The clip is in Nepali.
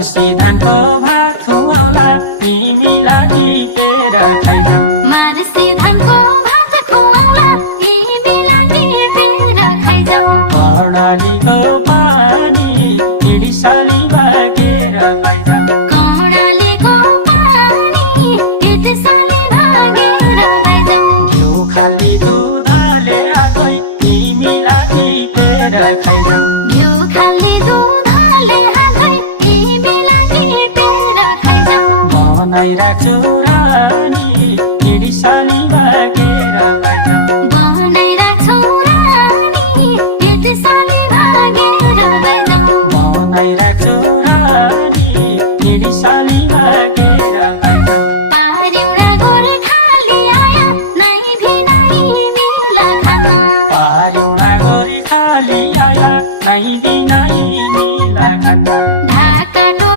धानको भात खुवाउला तिमीलाई टेर खाइजा मानसी धानको भात खुवाउला तिमीलाई टेर खाइजा कर्णालीको पानी इडिसाली भागेर पाइजा कर्णालीको पानी इडिसाली भागेर पाइजा घिउ खाली दुधले आगै तिमीलाई टेर खाइजा घिउ खाली दुधले आगै तिमीलाई टेर खाइजा बनाइराख्छु